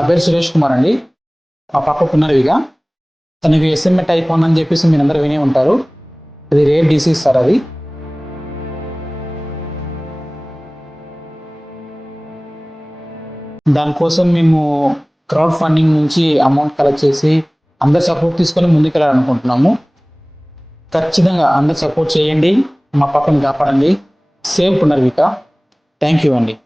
నా పేరు సురేష్ కుమార్ అండి. మా పక్క పునర్విగా తనకి ఎస్ఎంఏ టైప్ 1 అని చెప్పేసి మీరు అందరూ వినే ఉంటారు. అది రేర్ డిసీజ్ సార్. అది దానికోసం మేము క్రౌడ్ ఫండింగ్ నుంచి అమౌంట్ కలెక్ట్ చేసి అందరు సపోర్ట్ తీసుకొని ముందుకెళ్ళాలనుకుంటున్నాము. ఖచ్చితంగా అందరు సపోర్ట్ చేయండి, మా పక్కన కాపాడండి. సేవ్ పునర్విక. థ్యాంక్ యూ అండి.